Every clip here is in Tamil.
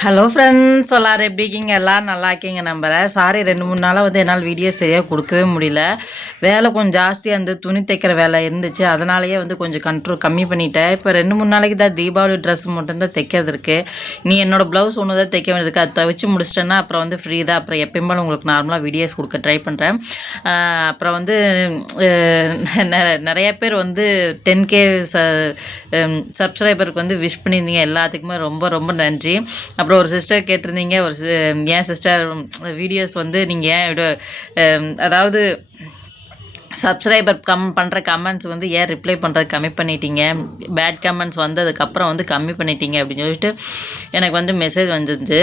ஹலோ ஃப்ரெண்ட்ஸ் எல்லோரும் எப்படி இருக்கீங்க? எல்லோரும் நல்லா இருக்கீங்க நம்புகிறேன் சாரி ரெண்டு மூணு நாளாக வந்து என்னால் வீடியோ சரியாக கொடுக்கவே முடியல. வேலை கொஞ்சம் ஜாஸ்தியாக இருந்து துணி தைக்கிற வேலை இருந்துச்சு. அதனாலேயே வந்து கொஞ்சம் கண்ட்ரோல் கம்மி பண்ணிட்டேன். இப்போ ரெண்டு மூணு நாளைக்கு தான் தீபாவளி ட்ரெஸ் மட்டும்தான் தைக்கிறது இருக்குது நீ என்னோட ப்ளவுஸ் ஒன்று தான் தைக்க வேண்டியது அதை தவிச்சு முடிச்சிட்டேன்னா அப்புறம் வந்து ஃப்ரீ தான். அப்புறம் எப்பயும் போல உங்களுக்கு நார்மலாக வீடியோஸ் கொடுக்க ட்ரை பண்ணுறேன் அப்புறம் வந்து நிறைய பேர் வந்து டென் கே சப்ஸ்கிரைபருக்கு வந்து விஷ் பண்ணியிருந்தீங்க. எல்லாத்துக்குமே ரொம்ப ரொம்ப நன்றி. அப்புறம் ஒரு சிஸ்டர் கேட்டிருந்தீங்க ஒரு சி- ஏன் சிஸ்டர் வீடியோஸ் வந்து நீங்கள் ஏன் விட- அதாவது சப்ஸ்கிரைபர் கம் பண்ணுற கமெண்ட்ஸ் வந்து ஏன் ரிப்ளை பண்ணுறது கம்மி பண்ணிட்டீங்க? பேட் கமெண்ட்ஸ் வந்ததுக்கப்புறம் வந்து கம்மி பண்ணிட்டீங்க அப்படின்னு சொல்லிட்டு எனக்கு வந்து மெசேஜ் வந்துருந்துச்சு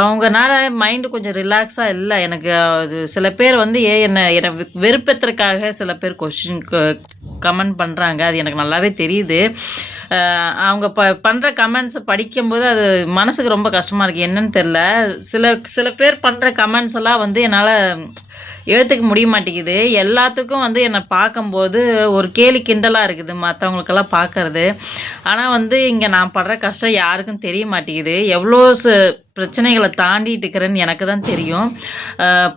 அவங்கனால மைண்டு கொஞ்சம் ரிலாக்ஸாக இல்லை. எனக்கு அது சில பேர் வந்து ஏ என்னை என்னை வெ- சில பேர் கொஷின் கமெண்ட் பண்ணுறாங்க அது எனக்கு நல்லாவே தெரியுது. அவங்க ப பண்ணுற கமெண்ட்ஸை படிக்கும்போது அது மனசுக்கு ரொம்ப கஷ்டமாக இருக்குது என்னன்னு தெரில சில சில பேர் பண்ணுற கமெண்ட்ஸ் எல்லாம் வந்து என்னால் எழுத்துக்க முடிய மாட்டேங்குது. எல்லாத்துக்கும் வந்து என்னை பார்க்கும்போது ஒரு கேலி கிண்டலாக இருக்குது மற்றவங்களுக்கெல்லாம் பார்க்கறது. ஆனால் வந்து இங்கே நான் படுற கஷ்டம் யாருக்கும் தெரிய மாட்டேங்குது. எவ்வளோ ச பிரச்சனைகளை தாண்டிட்டு இருக்கிறேன்னு எனக்கு தான் தெரியும்.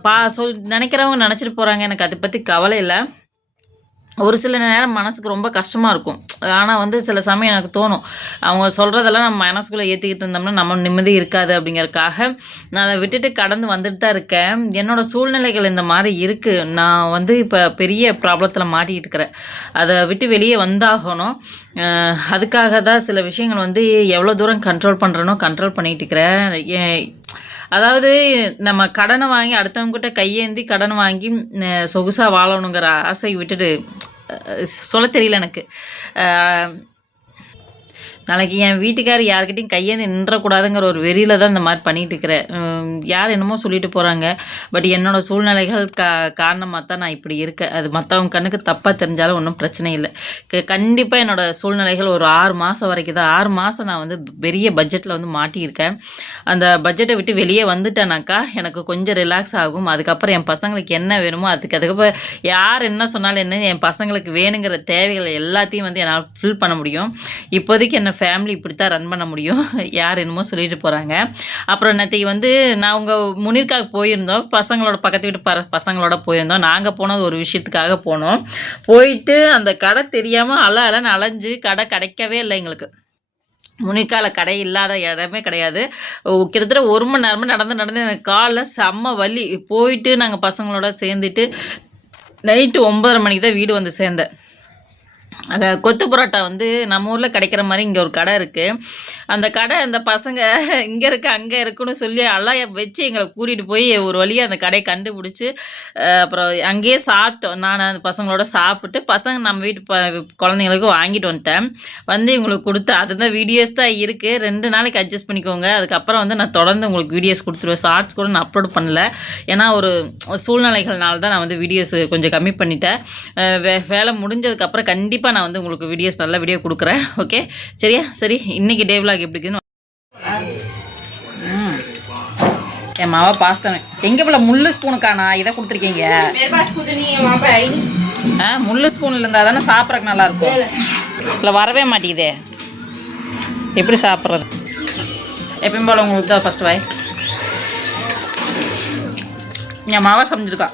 பா சொல் நினைக்கிறவங்க நினச்சிட்டு போகிறாங்க எனக்கு அதை பற்றி கவலை இல்லை. ஒரு சில நேரம் மனசுக்கு ரொம்ப கஷ்டமாக இருக்கும். ஆனால் வந்து சில சமயம் எனக்கு தோணும். அவங்க சொல்கிறதெல்லாம் நம்ம மனசுக்குள்ளே ஏற்றிக்கிட்டு இருந்தோம்னா நம்ம நிம்மதி இருக்காது அப்படிங்கிறதுக்காக நான் அதை விட்டுட்டு கடந்து வந்துட்டு தான் இருக்கேன். என்னோடய சூழ்நிலைகள் இந்த மாதிரி இருக்குது நான் வந்து இப்போ பெரிய ப்ராப்ளத்தில் மாட்டிக்கிட்டு இருக்கிறேன். அதை விட்டு வெளியே வந்தாகணும். அதுக்காக தான் சில விஷயங்கள் வந்து எவ்வளோ தூரம் கண்ட்ரோல் பண்ணுறனோ கண்ட்ரோல் பண்ணிகிட்டு இருக்கிறேன். ஏன் அதாவது நம்ம கடனை வாங்கி அடுத்தவங்ககிட்ட கையேந்தி கடன் வாங்கி சொகுசாக வாழணுங்கிற ஆசை விட்டுட்டு சொல்ல தெரியல எனக்கு. நாளைக்கு என் வீட்டுக்கார் யார்கிட்டையும் கையேந்தி நின்றக்கூடாதுங்கிற ஒரு வெறியில் தான் இந்த மாதிரி பண்ணிகிட்டு இருக்கிறேன் யார் என்னமோ சொல்லிட்டு போகிறாங்க பட் என்னோடய சூழ்நிலைகள் கா காரணமாக தான் நான் இப்படி இருக்கேன் அது மற்றவங்க கண்ணுக்கு தப்பாக தெரிஞ்சாலும் ஒன்றும் பிரச்சனை இல்லை. கண்டிப்பாக என்னோடய சூழ்நிலைகள் ஒரு ஆறு மாதம் வரைக்கும் தான். ஆறு மாதம் நான் வந்து பெரிய பட்ஜெட்டில் வந்து மாட்டியிருக்கேன். அந்த பட்ஜெட்டை விட்டு வெளியே வந்துட்டேனாக்கா எனக்கு கொஞ்சம் ரிலாக்ஸ் ஆகும். அதுக்கப்புறம் என் பசங்களுக்கு என்ன வேணுமோ அதுக்கு அதுக்கப்புறம் யார் என்ன சொன்னாலும் என்ன என் பசங்களுக்கு வேணுங்கிற தேவைகளை எல்லாத்தையும் வந்து என்னால் ஃபில் பண்ண முடியும். இப்போதைக்கு என்ன ஃபேமிலி இப்படி தான் ரன் பண்ண முடியும். யார் என்னமோ சொல்லிட்டு போகிறாங்க அப்புறம் நேற்று வந்து நான் உங்கள் முனிர்காக போயிருந்தோம். பசங்களோட பக்கத்து வீட்டு ப பசங்களோட போயிருந்தோம். நாங்கள் போனது ஒரு விஷயத்துக்காக போனோம். போயிட்டு அந்த கடை தெரியாமல் அல அலன்னு அலைஞ்சு கடை கிடைக்கவே இல்லை எங்களுக்கு. முனிக்கால கடை இல்லாத இடமே கிடையாது. கிட்டத்தட்ட ஒரு மணி நேரமாக நடந்து நடந்து எனக்கு காலில் செம்ம வலி. போயிட்டு நாங்கள் பசங்களோட சேர்ந்துட்டு நைட்டு ஒம்பதரை மணிக்கு தான் வீடு வந்து சேர்ந்தேன். கொத்து பரோட்டா வந்து நம்ம ஊரில் கிடைக்கிற மாதிரி இங்கே ஒரு கடை இருக்குது அந்த கடை அந்த பசங்க இங்கே இருக்குது அங்கே இருக்குன்னு சொல்லி அலைய வச்சு எங்களை கூட்டிகிட்டு போய் ஒரு வழியாக அந்த கடையை கண்டுபிடிச்சி அப்புறம் அங்கேயே சாப்பிட்டோம். நான் அந்த பசங்களோட சாப்பிட்டு பசங்க நம்ம வீட்டு ப குழந்தைங்களுக்கு வாங்கிட்டு வந்துட்டேன். வந்து இவங்களுக்கு கொடுத்தேன் அதுதான் வீடியோஸ் தான் இருக்குது ரெண்டு நாளைக்கு அட்ஜஸ்ட் பண்ணிக்கோங்க. அதுக்கப்புறம் வந்து நான் தொடர்ந்து உங்களுக்கு வீடியோஸ் கொடுத்துருவேன். ஷார்ட்ஸ் கூட நான் அப்லோட் பண்ணல. ஏன்னா ஒரு சூழ்நிலைகள்னால தான் நான் வந்து வீடியோஸ் கொஞ்சம் கம்மி பண்ணிட்டேன். வே வேலை முடிஞ்சதுக்கப்புறம் கண்டிப்பாக நான் வந்து உங்களுக்கு வீடியோஸ் நல்ல வீடியோ கொடுக்குறேன். ஓகே சரியா? சரி இன்னைக்கு டே விலாக் எப்படி இருக்குன்னு என் மாவா பாஸ்தா எங்கே போல முள் ஸ்பூனுக்காண்ணா இதை கொடுத்துருக்கீங்க? ஆ முள் ஸ்பூனில் இருந்தால் தானே சாப்பிட்றக்கு நல்லாயிருக்கும் இல்லை வரவே மாட்டேங்குதே. எப்படி சாப்பிட்றது? எப்பயும் போல் உங்களுக்கு தான் ஃபஸ்ட் வாய் என் மாவா சமைஞ்சிருக்கா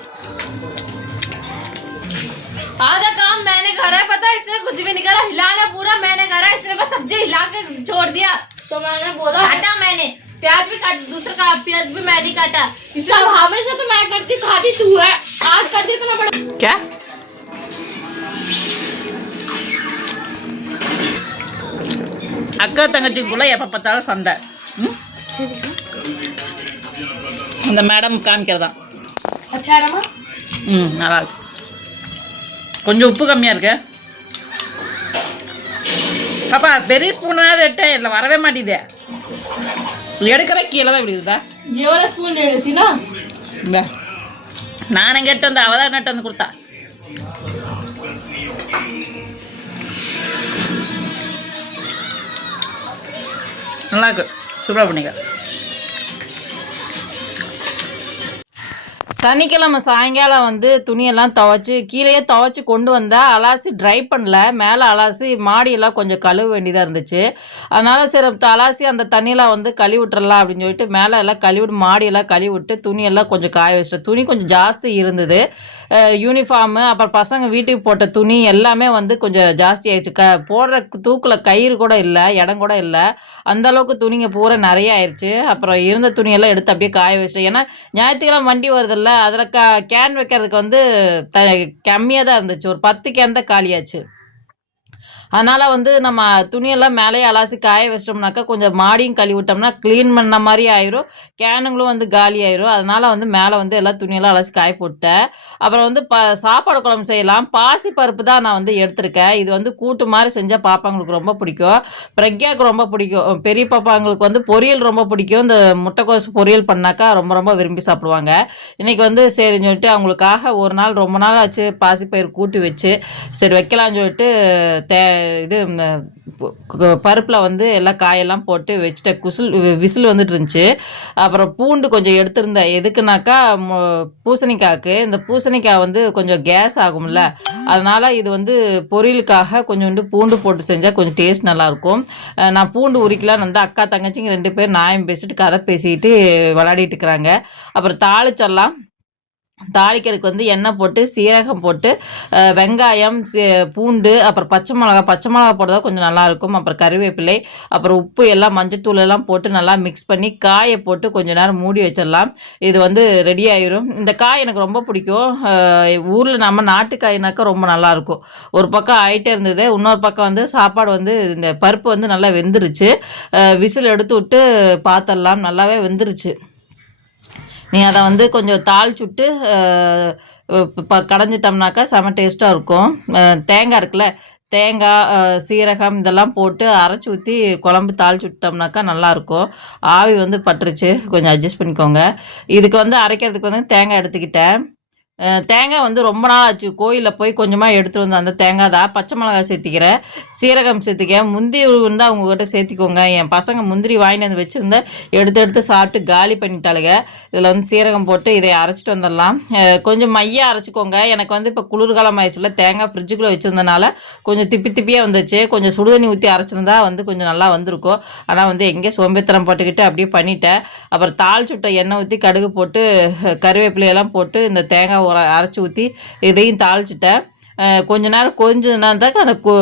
इसने कुछ भी नहीं करा हिलाना पूरा मैंने करा इसने बस सब्जी हिला के छोड़ दिया तो मैंने बोला काटा मैंने प्याज भी काट दूसरा का प्याज भी मैंने ही काटा इसका हमेशा तो मैं करती खाती तू है आज कर दी इतना बड़ा क्या அக்கா தங்கச்சிக்குள்ள எப்போ பார்த்தாலும் சண்டை ம்? அந்த மேடம் காமிக்கிறதா अच्छा है रमा ம் நல்லா இருக்கு கொஞ்சம் உப்பு கம்மியாக இருக்கு அப்பா பெரிய ஸ்பூனாவது எட்டேன் இல்லை வரவே மாட்டேது எடுக்கிற கீழே தான் விடுதுதா எவ்வளோ ஸ்பூன் எடுத்தினா? இந்த. நானும் கேட்டு வந்து அவ தான் நட்டு வந்து கொடுத்தா. நல்லாயிருக்கு சூப்பராக பண்ணிக்க. சனிக்கிழமை சாயங்காலம் வந்து துணியெல்லாம் துவைச்சி கீழேயே துவைச்சி கொண்டு வந்தால் அலாசி ட்ரை பண்ணல. மேலே அலாசி மாடியெல்லாம் கொஞ்சம் கழுவ வேண்டியதாக இருந்துச்சு. அதனால் சரி அலாசி அந்த தண்ணியெலாம் வந்து கழுவி விட்டுறலாம் அப்படின்னு சொல்லிட்டு மேலே எல்லாம் கழுவி விட்டு மாடியெல்லாம் கழுவி விட்டு துணியெல்லாம் கொஞ்சம் காய வச்சிட்டேன். துணி கொஞ்சம் ஜாஸ்தி இருந்தது. யூனிஃபார்மு அப்புறம் பசங்க வீட்டுக்கு போட்ட துணி எல்லாமே வந்து கொஞ்சம் ஜாஸ்தி ஆயிடுச்சு. க போடுற தூக்கில் கயிறு கூட இல்லை இடம் கூட இல்லை. அந்தளவுக்கு துணிங்க பூரா நிறைய ஆயிடுச்சு அப்புறம் இருந்த துணியெல்லாம் எடுத்து அப்படியே காய வச்சு ஏன்னா ஞாயிற்றுக்கிழமை வண்டி வருதில்ல அதில் க கேன் வைக்கிறதுக்கு வந்து த கம்மியாக தான் இருந்துச்சு. ஒரு பத்து கேன் தான் காலியாச்சு. அதனால் வந்து நம்ம துணியெல்லாம் மேலேயே அலாசி காய வச்சிட்டோம்னாக்கா கொஞ்சம் மாடியும் கழுவி விட்டோம்னா க்ளீன் பண்ண மாதிரி ஆயிரும். கேனுங்களும் வந்து காலி ஆயிரும். அதனால் வந்து மேலே வந்து எல்லாம் துணியெல்லாம் அலசி காய போட்டேன். அப்புறம் வந்து ப சாப்பாடு குழம்பு செய்யலாம். பாசி பருப்பு தான் நான் வந்து எடுத்திருக்கேன். இது வந்து கூட்டு மாதிரி செஞ்சால் பாப்பாங்களுக்கு ரொம்ப பிடிக்கும். பிரக்யாவுக்கு ரொம்ப பிடிக்கும். பெரிய பாப்பாங்களுக்கு வந்து பொரியல் ரொம்ப பிடிக்கும். இந்த முட்டைக்கோசு பொரியல் பண்ணாக்கா ரொம்ப ரொம்ப விரும்பி சாப்பிடுவாங்க. இன்றைக்கி வந்து சரின்னு சொல்லிட்டு அவங்களுக்காக ஒரு நாள் ரொம்ப நாள் ஆச்சு பாசிப்பயிர் கூட்டி வச்சு. சரி வைக்கலாம்னு சொல்லிட்டு தே இது பருப்பில் வந்து எல்லாம் காயெல்லாம் போட்டு வச்சுட்டேன் குசில் விசில் வந்துட்டு இருந்துச்சு அப்புறம் பூண்டு கொஞ்சம் எடுத்திருந்தேன். எதுக்குனாக்கா பூசணிக்காய்க்கு இந்த பூசணிக்காய் வந்து கொஞ்சம் கேஸ் ஆகும்ல. அதனால் இது வந்து பொரியலுக்காக கொஞ்சோண்டு பூண்டு போட்டு செஞ்சால் கொஞ்சம் டேஸ்ட் நல்லாயிருக்கும் நான் பூண்டு உரிக்கலான்னு வந்து அக்கா தங்கச்சிங்க ரெண்டு பேர் நாயம் பேசிட்டு கதை பேசிக்கிட்டு விளையாடிட்டு இருக்கிறாங்க. அப்புறம் தாளிச்செல்லாம் தாளிக்கிறதுக்கு வந்து எண்ணெய் போட்டு சீரகம் போட்டு வெங்காயம் பூண்டு அப்புறம் பச்சை மிளகா பச்சை மிளகா போடுறதா கொஞ்சம் நல்லாயிருக்கும் அப்புறம் கருவேப்பிலை அப்புறம் உப்பு எல்லாம் மஞ்சத்தூள் எல்லாம் போட்டு நல்லா மிக்ஸ் பண்ணி காயை போட்டு கொஞ்ச நேரம் மூடி வச்சிடலாம். இது வந்து ரெடி ஆயிரும். இந்த காய் எனக்கு ரொம்ப பிடிக்கும். ஊரில் நம்ம நாட்டு காய்னாக்கா ரொம்ப நல்லாயிருக்கும் ஒரு பக்கம் ஆகிட்டே இருந்தது. இன்னொரு பக்கம் வந்து சாப்பாடு வந்து இந்த பருப்பு வந்து நல்லா வெந்துருச்சு. விசில் எடுத்து விட்டு பார்த்துடலாம் நல்லாவே வெந்துருச்சு. நீ அதை வந்து கொஞ்சம் தாளிச்சுட்டு இப்போ கடைஞ்சிட்டோம்னாக்கா செம டேஸ்ட்டாக இருக்கும். தேங்காய் இருக்குல்ல தேங்காய் சீரகம் இதெல்லாம் போட்டு அரைச்சி ஊற்றி குழம்பு தாளிச்சு விட்டோம்னாக்கா நல்லாயிருக்கும் ஆவி வந்து பட்டுருச்சு. கொஞ்சம் அட்ஜஸ்ட் பண்ணிக்கோங்க. இதுக்கு வந்து அரைக்கிறதுக்கு வந்து தேங்காய் எடுத்துக்கிட்டேன். தேங்காய் வந்து ரொம்ப நாள் ஆச்சு. கோயிலில் போய் கொஞ்சமாக எடுத்துகிட்டு வந்து அந்த தேங்காய் தான். பச்சை மிளகாய் சேர்த்திக்கிறேன். சீரகம் சேர்த்திக்க முந்திரி இருந்தால் அவங்கக்கிட்ட சேர்த்திக்கோங்க. என் பசங்க முந்திரி வாங்கிட்டு வந்து வச்சுருந்தா எடுத்து எடுத்து சாப்பிட்டு காலி பண்ணிட்டாளுங்க இதில் வந்து சீரகம் போட்டு இதை அரைச்சிட்டு வந்துடலாம். கொஞ்சம் மையாக அரைச்சிக்கோங்க. எனக்கு வந்து இப்போ குளிர்காலம் ஆயிடுச்சுல தேங்காய் ஃப்ரிட்ஜுக்குள்ளே வச்சுருந்தனால கொஞ்சம் திப்பி திப்பியாக வந்துச்சு. கொஞ்சம் சுடுதண்ணி ஊற்றி அரைச்சிருந்தா வந்து கொஞ்சம் நல்லா வந்திருக்கும். ஆனால் வந்து எங்கே சோம்பேத்தனம் போட்டுக்கிட்டு அப்படியே பண்ணிட்டேன். அப்புறம் தாள் சுட்ட எண்ணெய் ஊற்றி கடுகு போட்டு கருவேப்பிலையெல்லாம் போட்டு இந்த தேங்காய் உர அரைச்சி ஊற்றி இதையும் தாளிச்சிட்டேன். கொஞ்ச நேரம் கொஞ்ச நேரம் அந்த கு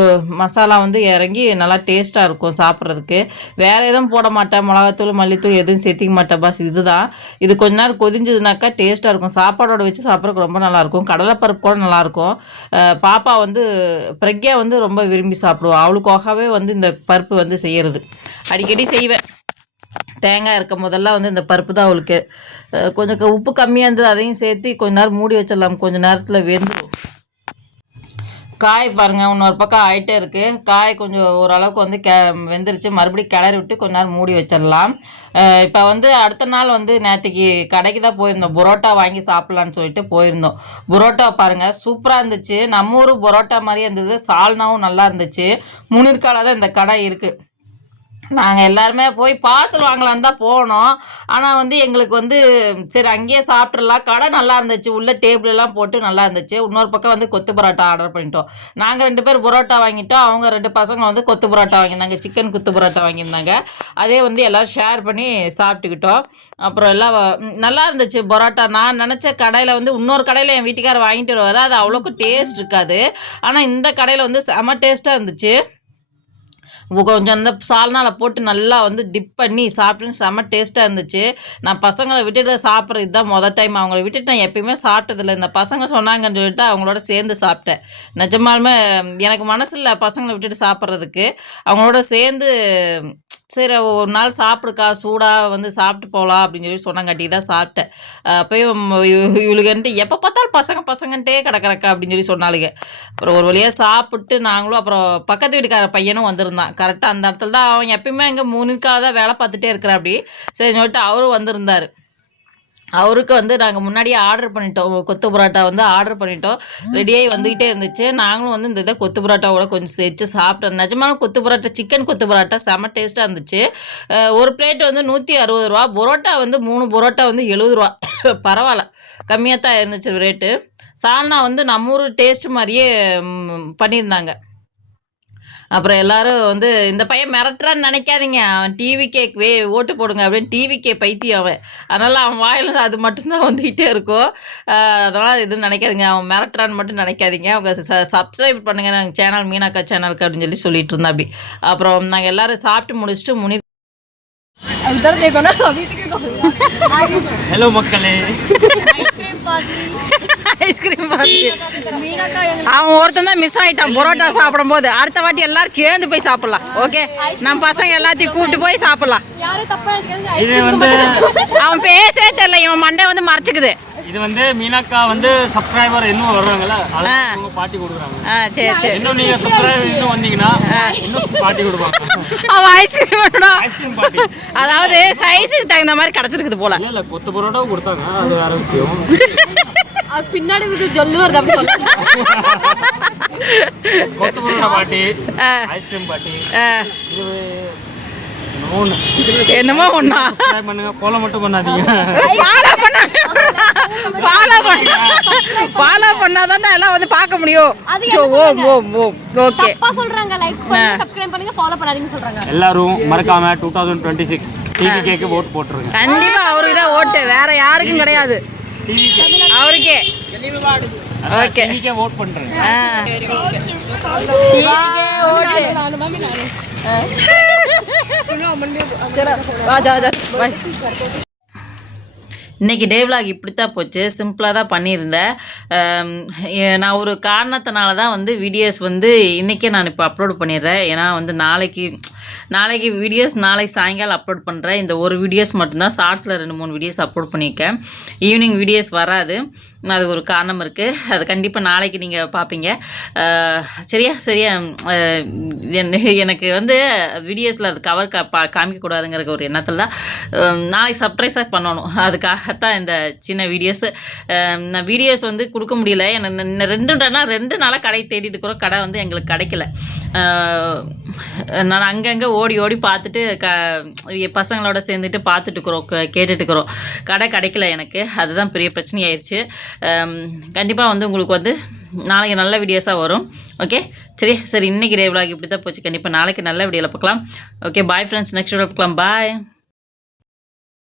மசாலா வந்து இறங்கி நல்லா டேஸ்ட்டாக இருக்கும் சாப்பிட்றதுக்கு. வேறு எதுவும் போட மாட்டேன். மிளகாத்தூள் மல்லித்தூள் எதுவும் சேர்த்திக்க மாட்டேன். பாஸ் இதுதான். இது கொஞ்ச நேரம் கொதிஞ்சதுனாக்கா டேஸ்ட்டாக இருக்கும். சாப்பாடோட வச்சு சாப்பிட்றதுக்கு ரொம்ப நல்லாயிருக்கும் கடலைப்பருப்பு கூட நல்லாயிருக்கும் பாப்பா வந்து பிரக்யா வந்து ரொம்ப விரும்பி சாப்பிடுவா. அவளுக்காகவே வந்து இந்த பருப்பு வந்து செய்கிறது அடிக்கடி செய்வேன். தேங்காய் இருக்கும் போதெல்லாம் வந்து இந்த பருப்பு தான் அவளுக்கு. கொஞ்சம் க- உப்பு கம்மியாக இருந்தது அதையும் சேர்த்து கொஞ்ச நேரம் மூடி வச்சிடலாம். கொஞ்ச நேரத்தில் வெந்துடும் காய் பாருங்கள் இன்னொரு பக்கம் ஆகிட்டே இருக்குது காய் கொஞ்சம் ஓரளவுக்கு வந்து கே வெந்துருச்சு. மறுபடியும் கிளறி விட்டு கொஞ்ச நேரம் மூடி வச்சிடலாம். இப்போ வந்து அடுத்த நாள் வந்து நேற்றுக்கு கடைக்கு தான் போயிருந்தோம். புரோட்டா வாங்கி சாப்பிட்லான்னு சொல்லிட்டு போயிருந்தோம். புரோட்டா பாருங்கள் சூப்பராக இருந்துச்சு. நம்ம ஊர் புரோட்டா மாதிரியே இருந்தது. சால்னாவும் நல்லா இருந்துச்சு. முன்னிற்கால தான் இந்த கடை இருக்குது நாங்கள் எல்லாருமே போய் பார்சல் வாங்கலான்னு தான் போனோம். ஆனால் வந்து எங்களுக்கு வந்து சரி அங்கேயே சாப்பிட்றலாம் கடை நல்லா இருந்துச்சு. உள்ள டேபிள் எல்லாம் போட்டு நல்லா இருந்துச்சு. இன்னொரு பக்கம் வந்து கொத்து பரோட்டா ஆர்டர் பண்ணிட்டோம். நாங்கள் ரெண்டு பேர் பரோட்டா வாங்கிட்டோம். அவங்க ரெண்டு பசங்க வந்து கொத்து பரோட்டா வாங்கியிருந்தாங்க. சிக்கன் கொத்து பரோட்டா வாங்கியிருந்தாங்க. அதே வந்து எல்லோரும் ஷேர் பண்ணி சாப்பிட்டுக்கிட்டோம். அப்புறம் எல்லாம் நல்லா இருந்துச்சு பரோட்டா. நான் நினச்ச கடையில் வந்து இன்னொரு கடையில் என் வீட்டுக்காரர் வாங்கிட்டு வருவார். அது அவ்வளோக்கு டேஸ்ட் இருக்காது. ஆனால் இந்த கடையில் வந்து செம டேஸ்ட்டாக இருந்துச்சு. கொஞ்சம் அந்த சால்னால் போட்டு நல்லா வந்து டிப் பண்ணி சாப்பிட்டு செம்ம டேஸ்ட்டாக இருந்துச்சு. நான் பசங்களை விட்டுட்டு சாப்பிட்றது தான் மொதல் டைம் அவங்கள விட்டுட்டு நான் எப்பயுமே சாப்பிட்டதில்ல. இந்த பசங்க சொன்னாங்கன்னு சொல்லிட்டு அவங்களோட சேர்ந்து சாப்பிட்டேன். நிஜமாலுமே எனக்கு மனசு இல்லை பசங்களை விட்டுட்டு சாப்பிட்றதுக்கு. அவங்களோட சேர்ந்து சரி ஒரு நாள் சாப்பிடுக்கா சூடாக வந்து சாப்பிட்டு போகலாம் அப்படின்னு சொல்லி சொன்னங்காட்டி தான் சாப்பிட்டேன். அப்போயும் இவளுக்குன்ட்டு எப்போ பார்த்தாலும் பசங்க பசங்கன்ட்டே கிடக்கிறக்கா அப்படின்னு சொல்லி சொன்னாளுங்க. அப்புறம் ஒரு வழியாக சாப்பிட்டு நாங்களும் அப்புறம் பக்கத்து வீட்டுக்கார பையனும் வந்திருந்தான். கரெக்டாக அந்த இடத்துல தான் அவன் எப்பயுமே அங்கே மூணுக்காக தான் வேலை பார்த்துட்டே இருக்கிறான் அப்படி சரி சொல்லிட்டு அவரும் வந்திருந்தார். அவருக்கு வந்து நாங்கள் முன்னாடியே ஆர்டர் பண்ணிட்டோம். கொத்து பரோட்டா வந்து ஆர்டர் பண்ணிட்டோம். ரெடியாகி வந்துக்கிட்டே இருந்துச்சு. நாங்களும் வந்து இந்த இதை கொத்து பரோட்டாவோட கொஞ்சம் சேர்த்து சாப்பிட்டோம். நிஜமான கொத்து பரோட்டா சிக்கன் கொத்து பரோட்டா செம்ம டேஸ்ட்டாக இருந்துச்சு. ஒரு பிளேட் வந்து நூற்றி அறுபது ரூபா. பரோட்டா வந்து மூணு பரோட்டா வந்து எழுபது ரூபா. பரவாயில்ல. கம்மியாக தான் இருந்துச்சு ரேட்டு சால்னா வந்து நம்ம ஊர் டேஸ்ட் மாதிரியே பண்ணியிருந்தாங்க. அப்புறம் எல்லாரும் வந்து இந்த பையன் மிரட்டுறான்னு நினைக்காதீங்க. அவன் டிவி கேக் வே ஓட்டு போடுங்க அப்படின்னு டிவி கே பைத்தியம் அவன். அதனால் அவன் வாயில் அது மட்டும்தான் வந்துக்கிட்டே இருக்கும். அதனால் எதுவும் நினைக்காதீங்க. அவன் மிரட்டுறான்னு மட்டும் நினைக்காதீங்க. அவங்க சப்ஸ்கிரைப் பண்ணுங்கள் நாங்கள் சேனல் மீனாக்கா சேனலுக்கு அப்படின்னு சொல்லி சொல்லிட்டு இருந்தா அப்படி. அப்புறம் நாங்கள் எல்லோரும் சாப்பிட்டு முடிச்சுட்டு முனி ஹலோ மக்களே ஐஸ்கிரீம் பார்த்து அவன் ஒருத்தன் தான் மிஸ் ஆயிட்டான் பரோட்டா சாப்பிடும் போது அடுத்த வாட்டி எல்லாரும் சேர்ந்து போய் சாப்பிடலாம் ஓகே நம்ம பசங்க எல்லாத்தையும் கூப்பிட்டு போய் சாப்பிடலாம் அவன் பேசே தெரியல இவன் மண்டை வந்து மறைச்சிக்குது இது வந்து மீனாக்கா வந்து சப்ஸ்கிரைபர் இன்னும் வர்றாங்கல்ல? அது. அவங்க பாட்டி கொடுக்குறாங்க. ஆ சரி சரி. இன்னும் நீங்க சப்ஸ்கிரைபர் இன்னும் வந்தீங்கன்னா இன்னும் பாட்டி கொடுப்பாங்க. அவன் ஐஸ்கிரீம் ஐஸ்கிரீம் பாட்டி. அதாவது சைஸுக்கு தகுந்த மாதிரி கிடச்சிருக்குது போல. இல்ல இல்ல கொத்து பரோட்டாவும் கொடுத்தாங்க. அது வேற விஷயம். அவர் பின்னாடி வந்து ஜொல்லு வருது அப்படி சொல்லுங்க. கொத்து பரோட்டா பாட்டி ஐஸ்கிரீம் பாட்டி என்னமோ ஒண்ணா? சப்ஸ்கிரைப் பண்ணுங்க. ஃபாலோ மட்டும் பண்ணாதீங்க. ஃபாலோ பண்ண ஃபாலோ பண்ண ஃபாலோ பண்ணாதான் எல்லாம் வந்து பார்க்க முடியும். அது ஓ ஓ ஓ ஓ ஓகே. தப்பா சொல்றாங்க. லைக் பண்ணுங்க சப்ஸ்கிரைப் பண்ணுங்க ஃபாலோ பண்ணாதீங்கன்னு சொல்றாங்க. எல்லாரும் மறக்காம two thousand twenty six T V கேக்கு ஓட் போட்டுருங்க. கண்டிப்பா அவருக்கு தான் ஓட்டு. வேற யாருக்கும் கிடையாது. அவருக்கே. ஓகே. ஓட் ஓட்டு. இன்னைக்கு டே விலாக் இப்படி தான் போச்சு சிம்பிளாக தான் பண்ணியிருந்தேன். நான் ஒரு காரணத்தினால தான் வந்து வீடியோஸ் வந்து இன்றைக்கே நான் இப்போ அப்லோட் பண்ணிடுறேன். ஏன்னா வந்து நாளைக்கு நாளைக்கு வீடியோஸ் நாளைக்கு சாயங்காலம் அப்லோட் பண்ணுறேன் இந்த ஒரு வீடியோஸ் மட்டும்தான். ஷார்ட்ஸில் ரெண்டு மூணு வீடியோஸ் அப்லோட் பண்ணியிருக்கேன். ஈவினிங் வீடியோஸ் வராது. அது ஒரு காரணம் இருக்குது அது கண்டிப்பாக நாளைக்கு நீங்கள் பார்ப்பீங்க. சரியா சரியா என்ன- எனக்கு வந்து வீடியோஸில் அது கவர் கா பா- காமிக்கக்கூடாதுங்கிற ஒரு எண்ணத்தில் தான் நாளைக்கு சர்ப்ரைஸாக பண்ணணும். அதுக்காகத்தான் இந்த சின்ன வீடியோஸு நான் வீடியோஸ் வந்து கொடுக்க முடியல. எனக்கு ரெண்டு ரெண்டு நாளாக கடை தேடிட்டு இருக்கிறோம். கடை வந்து எங்களுக்கு கிடைக்கல. நான் அங்கங்கே ஓடி ஓடி பார்த்துட்டு க பசங்களோட சேர்ந்துட்டு பார்த்துட்டு இருக்கிறோம் கேட்டுட்டு இருக்கிறோம் கடை கிடைக்கல எனக்கு. அதுதான் பெரிய பிரச்சனையாயிருச்சு. கண்டிப்பாக வந்து உங்களுக்கு வந்து நாளைக்கு நல்ல வீடியோஸாக வரும். ஓகே சரி சரி இன்றைக்கி ரே vlog இப்படி தான் போச்சு. கண்டிப்பாக நாளைக்கு நல்ல வீடியோவில் பார்க்கலாம். Okay bye friends next video பார்க்கலாம். பாய்